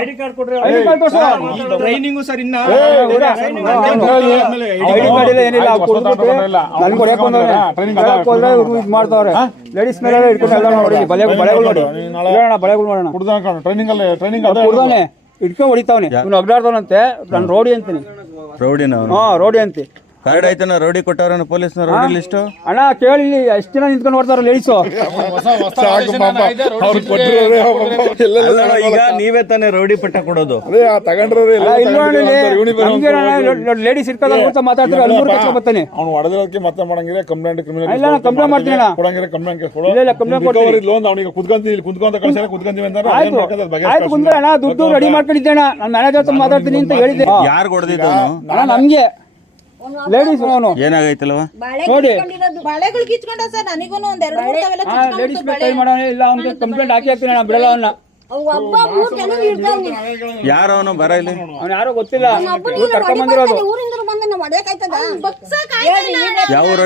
ID card ಕೊಡ್ರಿ ID card ತೋರ್ಸು. Training sir ಇನ್ನ ಐಡಿ ಕಾರ್ಡ್ ಇಲ್ಲ ಏನಿಲ್ಲ ಅವ್ರು ಕೊಡ್ಬಿಟ್ಟು ನನ್ಗೆ ಹೊಡ್ಯಕ್ ಬಂದವ್ರೆ. ಹೊಡ್ಯಕ್ ಹೋದ್ರೆ ಇವ್ರು ಇದ್ ಮಾಡ್ತಾವ್ರೆ. ಲೇಡೀಸ್ ಮೇಲೆ ಇಟ್ಕೊಂಡು ಎಲ್ಲ ನೋಡಿ ಬಳೆ ಬಳೆಗಳು ನೋಡಿ. ಇಲ್ಲಣ್ಣ ಬಳೆಗಳು ನೋಡೋಣ ಕುಡ್ದ ಟ್ರೈನಿಂಗ್ ಅಲ್ಲಿ ಟ್ರೈನಿಂಗ್ ಅದೇ ಕುಡ್ದವನೆ ಇಟ್ಕೊಂಡ್ ಹೊಡಿತಾವನೆ. ಇವ್ನು ಅಗ್ಡಾಡ್ದವನಂತೆ ನಾನು ರೋಡಿ ಅಂತೀನಿ. ರೌಡಿನ ಅವನು ಹಾ ರೋಡಿ ಅಂತಿ. ಕಾರ್ಡ್ ಐತನ ರೌಡಿ ಕೊಟ್ಟವ್ರನ ಪೊಲೀಸ್ನ ರೌಡಿ ಲಿಸ್ಟು? ಅಣ್ಣ ಕೇಳಿ ಇಲ್ಲಿ ಎಷ್ಟು ಜನ ನಿಂತ್ಕೊಂಡು ಬರ್ತಾರ ಲೇಡಿಸು ಈಗ ನೀವೇ ತಾನೇ ರೌಡಿ ಪಟ್ಟ ಕೊಡೋದು. ಲೇಡೀಸ್ ಇಟ್ಕೊಂಡ್ ಮಾತಾಡ್ತಾರೆ ಬರ್ತಾನೆ. ಅವ್ನು ಹೊಡೆದಿರೋದಕ್ಕೆ ಮತ್ತೆ ಮಾಡಂಗಿಲ್ಲ ಕಂಪ್ಲೇಂಟ್ ಕ್ರಿಮಿನಲ್ ಇಲ್ಲ, ಕಂಪ್ಲೇಂಟ್ ಮಾಡ್ತೀನಿ ಅಣ್ಣ. ಕೊಡಂಗಿಲ್ಲ ಕಂಪ್ಲೇಂಟ್ ಕೊಡು ಇಲ್ಲ, ಇಲ್ಲ, complaint ಕೊಡ್ತೀನಿ. ಲೋನ್ ಅವ್ನಿಗೆ ಕುದ್ಕಂತ ಇಲ್ಲಿ ಕುತ್ಕೊಂತ ಕಳ್ಸಾರ ಕುತ್ಕೊಂತೀವಿ ಅಂತ ಆಯ್ತು. ಕುಂದ್ರೆ ಅಣ್ಣ ದುಡ್ಡು ರೆಡಿ ಮಾಡ್ಕೊಂಡಿದ್ದೆ ಅಣ್ಣ. ನಾನು ಮ್ಯಾನೇಜರ್ ಮಾತಾಡ್ತೀನಿ ಅಂತ ಹೇಳಿದ್ದೆ. ಯಾರು ಅಣ್ಣ ನಮ್ಗೆ. ಲೇಡೀಸ್ ಅವನು. ಏನಾಗೈತಲ್ವ ನೋಡಿ. ಬಳೆಗಳು ಕಿಚ್ಕೊಂಡ ಸರ್ ನನಗೂ ಒಂದ್ ಎರಡು ಮೂರು ತಾವೆಲ್ಲ ಲೇಡೀಸ್ ಮೇಲೆ ಕೈ ಮಾಡೋಣ. ಇಲ್ಲ ಅವ್ನಿಗೆ ಕಂಪ್ಲೇಂಟ್ ಹಾಕಿ ಹಾಕ್ತೀನಿ ನಾನು ಬಿಡಲ್ಲ ಅವನ್ನ ಯಾರು ಅವನು? ಬರ ಇಲ್ಲಿ. ಅವ್ನು ಯಾರೋ ಗೊತ್ತಿಲ್ಲ. ಇವ್ರು ಕರ್ಕೊಂಡ್ ಬಂದಿರೋದು. ಯಾವ ಊರು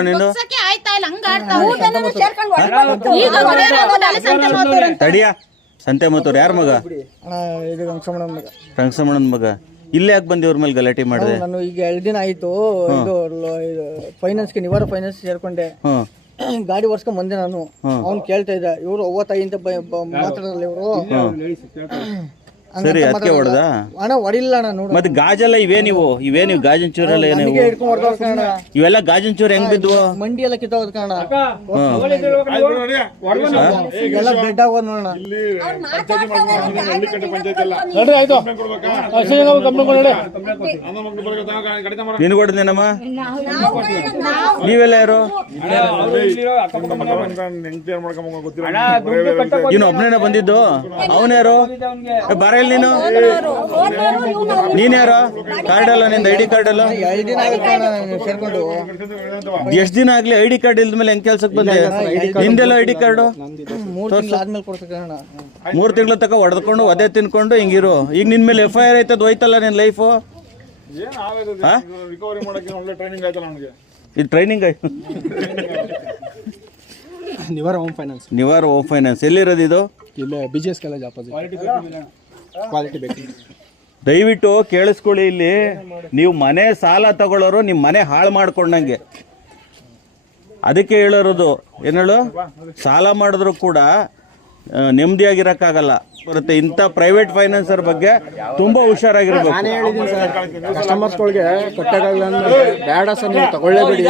ಸಂತೆ ಮತ್ತೂರ್ ಅಂತ. ತಡಿಯ. ಸಂತೆ ಮತ್ತವ್ರು ಯಾರ ಮಗ? ಇದು ರಂಗಸಮಣ ಮಗ. ರಂಗಸಮಣನ್ ಮಗ. ಇಲ್ಲೇ ಯಾಕೆ ಬಂದಿ ಇವ್ರ ಮೇಲೆ ಗಲಾಟೆ ಮಾಡಿದೆ? ನಾನು ಈಗ ಎರಡು ದಿನ ಆಯ್ತು ಇದು ಫೈನಾನ್ಸ್ಗೆ ನಿವಾರ ಫೈನಾನ್ಸ್ ಸೇರ್ಕೊಂಡೆ. ಗಾಡಿ ಓಡಿಸ್ಕೊಂಡ್ ಬಂದೆ ನಾನು. ಅವ್ನು ಕೇಳ್ತಾ ಇದ್ದ ಇವರು ಅವ್ವ ತಾಯಿ ಅಂತ ಬ- ಬ- ಮಾತಾಡಲ್ಲ ಇವರು. ಸರಿ ಅದಕ್ಕೆ ಹೊಡೆದ? ಅಣ್ಣ ಹೊಡಿಲ್ಲ ಅಣ್ಣ ನೋಡು. ಮತ್ತೆ ಗಾಜೆಲ್ಲ ಇವೇ ನೀವು? ಇವೇ ನೀವು ಗಾಜಿನ ಚೂರೆಲ್ಲ ಏನೇ ಹಿಡ್ಕೊಂಡ್ ಇವೆಲ್ಲ ಗಾಜಿನ ಚೂರು ಹೆಂಗ್ ಬಿದ್ವು? ಮಂಡಿ ಎಲ್ಲ ಕಿತ್ತೋದ್ ಎಲ್ಲ ಬೆಡ್ ಆಗೋದ್ ನೋಡೋಣ ನಡ್ರಿ ಆಯ್ತು. ನಿನ್ ಹೊಡೆದೇನಮ್ಮ ನೀವೆಲ್ಲ ಯಾರು? ಇನ್ನು ಒಬ್ನೇನ ಬಂದಿದ್ದು? ಅವನ್ಯಾರು ಬಾರ ಇಲ್ಲಿ ನೀನು? ನೀನ್ ಯಾರು? ಕಾರ್ಡ್ ಅಲ್ಲ ನಿಂದ ಐ ಡಿ ಕಾರ್ಡ್ ಅಲ್ಲ? ಎಷ್ಟ್ ದಿನ ಆಗ್ಲಿ ಐ ಡಿ ಕಾರ್ಡ್ ಇಲ್ದ್ಮೇಲೆ ಹೆಂಗ್ ಕೆಲ್ಸಕ್ ಬಂದೆ? ನಿಂದೆಲ್ಲ ಐ ಡಿ ಕಾರ್ಡು ಮೂರು ತಿಂಗಳು ಆದ್ಮೇಲೆ ಕೊಡ್ತಕ್ಕ ಅಣ್ಣ ಮೂರ್ ತಿಂಗಳ ತಕ ಹೊಡೆದ್ಕೊಂಡು ಒದೆ ತಿನ್ಕೊಂಡು ಹಿಂಗಿರು. ಈಗ ನಿನ್ ಮೇಲೆ ಎಫ್ ಐ ಆರ್ ಆಯ್ತದ ಹೋಯ್ತಲ್ಲ ನಿನ್ ಲೈಫು ಇದು ಟ್ರೈನಿಂಗ್ ಆಯ್ತು. Nivara home finance Nivara home finance ಎಲ್ಲಿರೋದು ಇದು? ಇಲ್ಲ B G S college opposite ದಯವಿಟ್ಟು ಕೇಳಿಸ್ಕೊಳ್ಳಿ ಇಲ್ಲಿ. ನೀವು ಮನೆ ಸಾಲ ತಗೊಳ್ಳೋರು ನಿಮ್ಮ ಮನೆ ಹಾಳು ಮಾಡ್ಕೊಂಡಂಗೆ. ಅದಕ್ಕೆ ಹೇಳಿರೋದು ಏನೇಳು ಸಾಲ ಮಾಡಿದ್ರು ಕೂಡ ನೆಮ್ಮದಿಯಾಗಿರಕ್ಕಾಗಲ್ಲ. ಬರುತ್ತೆ. ಇಂಥ ಪ್ರೈವೇಟ್ ಫೈನಾನ್ಸರ್ ಬಗ್ಗೆ ತುಂಬಾ ಹುಷಾರಾಗಿರ್ಬೇಕು. ನಾನು ಹೇಳಿದ್ದೀನಿ ಸರ್ ಕಸ್ಟಮರ್ಸ್ಗಳಿಗೆ ಅಂದ್ರೆ ಬೇಡ ಸರ್ ನೀವು ತಗೊಳ್ಳೇಬೇಡಿ.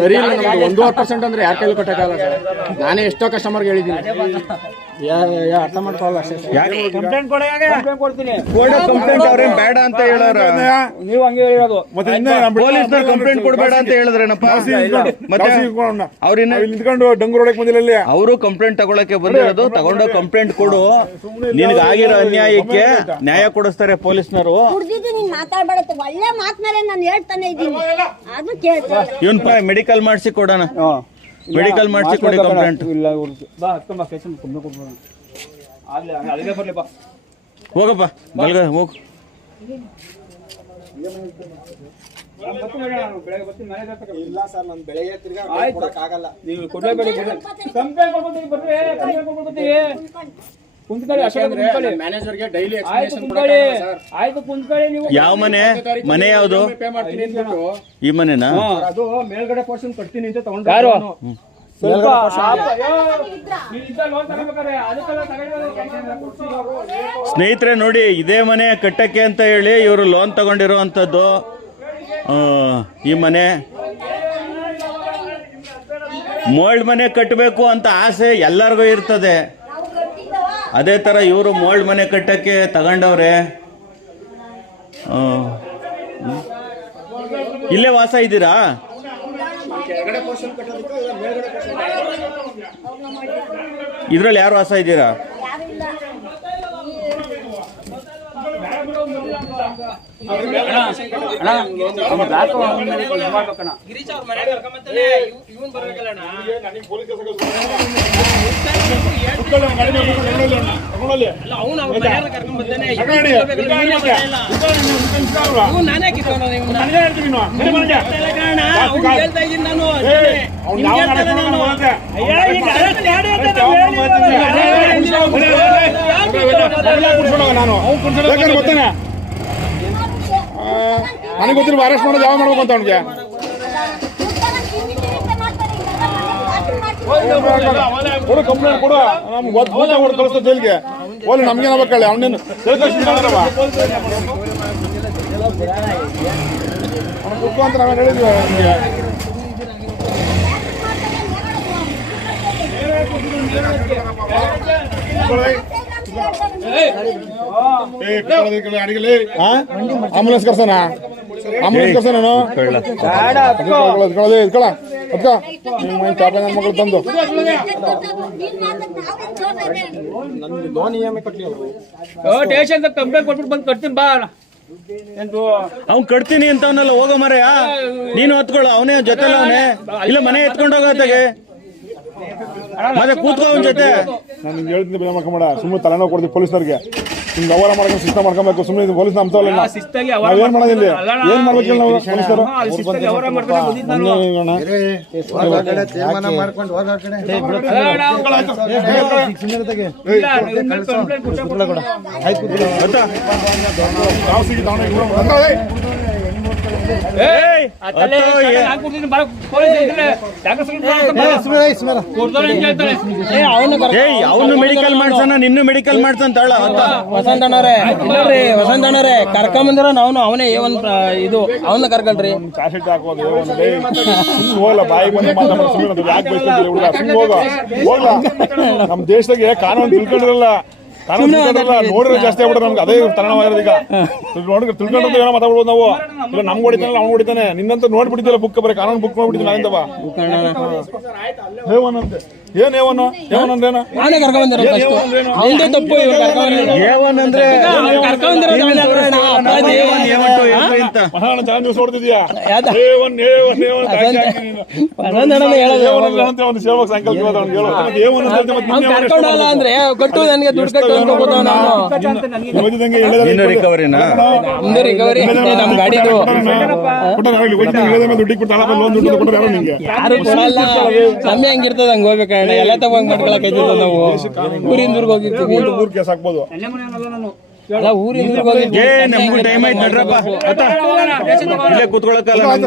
ಸರಿ ಇಲ್ಲ ನಮ್ಗೆ ಒಂದೂವರೆ ಪರ್ಸೆಂಟ್ ಅಂದ್ರೆ ಯಾರ ಕೈಲಿ ಕಟ್ಟಕಾಗಲ್ಲ ಸರ್. ನಾನೇ ಎಷ್ಟೋ ಕಸ್ಟಮರ್ಗೆ ಹೇಳಿದ್ದೀನಿ. ಯಾ ಯಾ ಅರ್ಥ ಮಾಡ್ಕೊಳ್ಳಲ್ಲ ಅಷ್ಟೇ ಸರ್. ಯಾಕೆ? ಕಂಪ್ಲೇಂಟ್ ಕೊಡ್ತೀನಿ. ಕೊಡೋ ಕಂಪ್ಲೇಂಟ್ ಅವ್ರೇನ್ ಬೇಡ ಅಂತ ಹೇಳೋರ? ನೀವು ಹಂಗೆ ಹೇಳೋದು. ಮತ್ತೆ ಇನ್ನೇ ನಮ್ ಬಿಟ್ಟು ಪೊಲೀಸ್ನವ್ರು ಕಂಪ್ಲೇಂಟ್ ಕೊಡಬೇಡ ಅಂತ ಹೇಳಿದ್ರೇನಪ್ಪ? ಮತ್ತೆ ಕಾಸಿ ಇಟ್ಕೊಳ್ಳೋಣ. ಅವ್ರಿನ್ನ ಅಲ್ಲಿ ನಿಂತ್ಕೊಂಡು ಡಂಗೂರ್ ಹೊಡಕ್ ಬಂದಿಲ್ಲ ಇಲ್ಲಿ. ಅವರು ಕಂಪ್ಲೇಂಟ್ ತಗೊಳಕ್ಕೆ ಬಂದಿರೋದು. ತಗೊಂಡೋಗಿ ಕಂಪ್ಲೇಂಟ್ ಕೊಡು. ನಿನಗಾಗಿರೋ ಅನ್ಯಾಯಕ್ಕೆ ನ್ಯಾಯ ಕೊಡಿಸ್ತಾರೆ ಪೊಲೀಸ್ನವರು. ಕುಡ್ದಿದ್ದು ನೀನ್ ಒಳ್ಳೆ ನಾನು ಹೇಳ್ತಾನೆ ಇದ್ದೀನಿ. ಅದು ಕೇಳ್ತಾ ಇಲ್ಲ. ಇವನ್ ಮೆಡಿಕಲ್ ಮಾಡಿಸಿ ಕೊಡೋಣ. ಮೆಡಿಕಲ್ ಮಾಡಿಸಿ ಕೊಡಿ ಕಂಪ್ಲೇಂಟ್ ಇಲ್ಲ ಇವ್ರದ್ದು ಬಾ ಅಕ್ಕಮ್ಮ ಸ್ಟೇಷನ್ ಕಂಪ್ಲೇಂಟ್ ಕೊಡ್ಬೋಣ ಆಗ್ಲಿ ಅಲ್ಲಿಗೆ ಬರ್ಲಿ ಬಾ. ಹೋಗಪ್ಪ ಬಲ್ಗ ಹೋಗ್. ಇಲ್ಲ ಸರ್ ನಾನು ಬೆಳಗ್ಗೆ ತಿರ್ಗಾ ಆಯ್ತು. ಆಗಲ್ಲ. ನೀವು ಕೊಡ್ಲೇಬೇಡಿ ಕಂಪ್ಲೇಂಟ್ ಕೊಡ್ಕೊತೀವಿ ಬರ್ರಿ. ಕಂಪ್ಲೇಂಟ್ ಕೊಡ್ಕೊತೀವಿ ಕುಂತ್ಕೊಳ್ಳಿ ಅಷ್ಟೇ ಕುಂತ್ಕೊಳ್ಳಿ. ಮ್ಯಾನೇಜರ್ಗೆ ಡೈಲಿ ಆಯ್ತು ಕುಂತ್ಕೊಳ್ಳಿ. ಆಯ್ತು ಕುಂತ್ಕೊಳ್ಳಿ ನೀವು. ಯಾವ ಮನೆ? ಮನೆ ಯಾವುದು? ಪೇ ಮಾಡ್ತೀನಿ ಅಂದ್ಬಿಟ್ಟು. ಈ ಮನೆನಾ? ಅದು ಮೇಲ್ಗಡೆ ಪೋರ್ಷನ್ ಕಟ್ತೀನಿ ಅಂತ ತಗೊಂಡು ಯಾರು? ಸ್ವಲ್ಪ ಆಪ- ಅದಕ್ಕೆಲ್ಲ. ಸ್ನೇಹಿತರೆ ನೋಡಿ ಇದೇ ಮನೆ ಕಟ್ಟಕ್ಕೆ ಅಂತ ಹೇಳಿ ಇವರು ಲೋನ್ ತಗೊಂಡಿರೋ ಆ, ಈ ಮನೆ. ಮೋಲ್ಡ್ ಮನೆ ಕಟ್ಟಬೇಕು ಅಂತ ಆಸೆ ಎಲ್ಲರಿಗೂ ಇರ್ತದೆ. ಅದೇ ಥರ ಇವರು ಮೋಲ್ಡ್ ಮನೆ ಕಟ್ಟೋಕ್ಕೆ ತಗೊಂಡವ್ರೆ. ಇಲ್ಲೇ ವಾಸ ಇದ್ದೀರಾ? ಇದರಲ್ಲಿ ಯಾರು ವಾಸ ಇದ್ದೀರಾ? ನಾನು ಅವ್ನು ಕುಡ್ಸೋಣ ಗೊತ್ತಾನೆ ನನಗೆ ಗೊತ್ತಿಲ್ಲ ಅರೆಸ್ಟ್ ಮಾಡೋದು ಯಾವ ಮಾಡ್ಬೇಕು ಅಂತ ಅವನಿಗೆ? ಕೊಡು ಕಂಪ್ಲೇಂಟ್ ನಮ್ಗೇನ ನಿಮಗೆ ಆಂಬುಲೆನ್ಸ್ ಕರ್ಸೋಣ? ತಂದು. ಕಂಪ್ಲೇಂಟ್ ಕೊಟ್ಬಿಟ್ಟು ಬಂದು ಕಟ್ತೀನಿ ಬಾ ಅವ್ನ್ ಕಟ್ತೀನಿ ಅಂತವನಲ್ಲ ಹೋಗೋ ಮರೆಯ. ನೀನು ಹತ್ಕೊಳ್ಳ ಅವನೇ ಜೊತೆಲ್ಲ ಅವನೇ. ಇಲ್ಲ ಮನೆ ಎತ್ಕೊಂಡೋಗತ್ತಾಗೆ ಮತ್ತೆ ಕೂತ್ಕೋ ಅವನ ಜೊತೆ. ನಾನು ಹೇಳ್ತೀನಿ ಸುಮ್ಮನೆ ತಲೆನೋವು ಕೊಡ್ತೀವಿ ಪೊಲೀಸ್ನವ್ರಿಗೆ. ನಿಮ್ಗೆ ಅವರ ಮಾಡ್ಕೊಂಡು ಸಿಸ್ಟಮ್ ಮಾಡ್ಕೊಬೇಕು. ಸುಮ್ಮನೆ ಪೊಲೀಸ್ ನಂಬ್ತಾವಲ್ಲ ಶಿಸ್ತಾಗಿ ನಾವೇನ್ ಮಾಡೋದಿಲ್ಲ? ಏನ್ ಮಾಡ್ಬೇಕು ಹೇಳಿ ನಾವು ಪೊಲೀಸರು ಅಲ್ಲಿ ಶಿಸ್ತಾಗಿ ಮಾಡ್ಕೊಂಡು ಬಂದಿದ್ದು ನಾನು. ಕಡೆ ನಾವು. ಏಯ್! ಅವನು ಮೆಡಿಕಲ್ ಮಾಡ್ಸಣ ನಿನ್ನ ಮೆಡಿಕಲ್ ಮಾಡ್ಸಂತ ಅಣ್ಣವ್ರೆ ಇಲ್ಲರಿ ವಸಂತ ವಸಂತಣ್ಣವ್ರೆ ಕರ್ಕೊಂಬಂದ್ರ ನಾವು ಅವನೇ ಏ ಒಂದ್ ಇದು ಅವನ ಕರ್ಕೊಳ್ರಿ. ನಮ್ ದೇಶದಾಗೆ ಕಾನೂನು ತಿಳ್ಕೊಂಡಿರಲ್ಲ. ನೋಡಿರೋ ಜಾಸ್ತಿ ಆಗ್ಬಿಟ್ರೆ ನಮ್ಗೆ. ಅದೇ ತರಣವಾಗಿರೋದು ಈಗ. ನೋಡಿದ್ರೆ ತಿಳ್ಕೊಂಡ್ರೆ ಏನೋ ಮಾತಾಡ್ಬೋದು ನಾವು. ಇಲ್ಲ ನಮ್ಗೆ ಹೊಡಿತಾನೆ ಅವ್ನು ಹೊಡಿತಾನೆ. ನಿನ್ನಂತ ನೋಡ್ಬಿಟ್ಟಿದ್ದಿಲ್ಲ ಬುಕ್ ಬರೀ ಕಾನೂನು ಬುಕ್ ನೋಡ್ಬಿಟ್ಟಿದ್ದಿಲ್ಲ ಅಂತವ ಹೇವನಂತೆ ಏನ್ ಹೇವನು ಹೇವನ್ ಅಂದ್ರೇನು ಅಂತ. ಅಂದ್ರೆ ಅಂತ ಒಂದು ಸೇವಕ ಸಂಕಲ್ಪ ಹೇಳು. ಮತ್ತೆ ಹೇವನ್ ಅಂತ ಮತ್ತೆ ಅವ್ನ್ ನಿನ್ನೆ ಕರ್ಕೊಂಡು ಅಂದ್ರೆ ಕಟ್ಟು ನನಗೆ ದುಡ್ಡು ಕಟ್ಟು ಓದಿದಂಗೆ ರಿಕವರಿನಾ ರಿಕವರಿ ನಮ್ ಗಾಡಿದು ದುಡ್ಡಿಗೆ ಕೊಟ್ಟು ತಾಳ ಲೋನ್ ದುಡ್ಡು ಕೊಟ್ಟರೆ ಯಾರು ನಿಮಗೆ ಯಾರು ಕೊಡಲ್ಲ. ಕಮ್ಮಿ ಹಂಗಿರ್ತದ ಹಂಗ ಹೋಗ್ಬೇಕಣ್ಣ ಎಲ್ಲ ತಗೊಂಡ್ ಮಾಡ್ಕೊಳಕ್ ನಾವು. ಊರಿಂದ ಊರಿಗೆ ಹೋಗಿರ್ತೀವಿ ಊರ್ ಕೇಸ್ ಹಾಕ್ಬೋದು ಅಲ್ಲ ಏ ನಮ್ಗೂ ಟೈಮ್ ಆಯ್ತು ನಡ್ರಪ್ಪ. ಇಲ್ಲೇ ಕೂತ್ಕೊಳಕ್ಕಲ್ಲ ಅಣ್ಣ.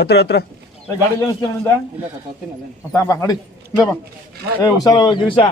ಹತ್ರ ಹತ್ರ. ಏ, ಗಾಡಿ ಏನಿಸ್ತೀರ ನಿಂದ? ತಾಂಬ ನಡಿ. ಇಲ್ಲೇ ಬಾ. ಏ ಹುಷಾರ ಗಿರೀಶ.